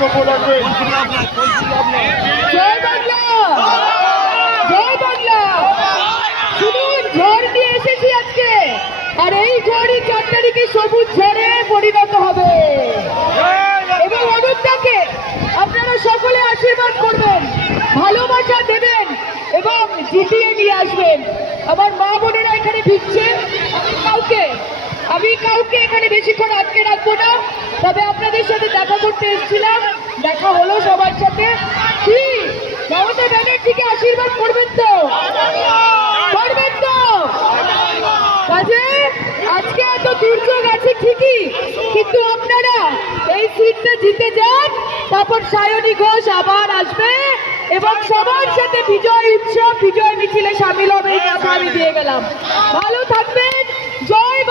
বক্তব্য রাখবেন। জয় বাংলা, জয় বাংলা। শুনুন, ঝড় নিয়ে এসেছি আজকে, আর এই ঝড়ই 4 তারিখে সবুজ ঝড়ে পরিণত হবে। এবং অনুপদাকে আপনারা সকলে আশীর্বাদ করবেন, ভালোবাসা দেবেন এবং জিতিয়ে নিয়ে আসবেন। আমার মা বোনেরা এখানে ভিড়ছেন, আমি কাউকে এখানে বেশিক্ষণ আটকে রাখবো না। তবে আপনাদের সাথে দেখা করতে এসেছিলাম, দেখা হলো সবার সাথে। কি মমতা ব্যানার্জিকে আশীর্বাদ করবেন তো? করবেন তো? কাজে আজকে এত দুর্যোগ আছে ঠিকই, কিন্তু আপনারা এই সিটটা জিতে যান, তারপর সায়নী ঘোষ আবার আসবে এবং সবার সাথে বিজয় উৎসব, বিজয় মিছিলে সামিল হবে। এই কথা আমি দিয়ে গেলাম। ভালো থাকবেন। জয়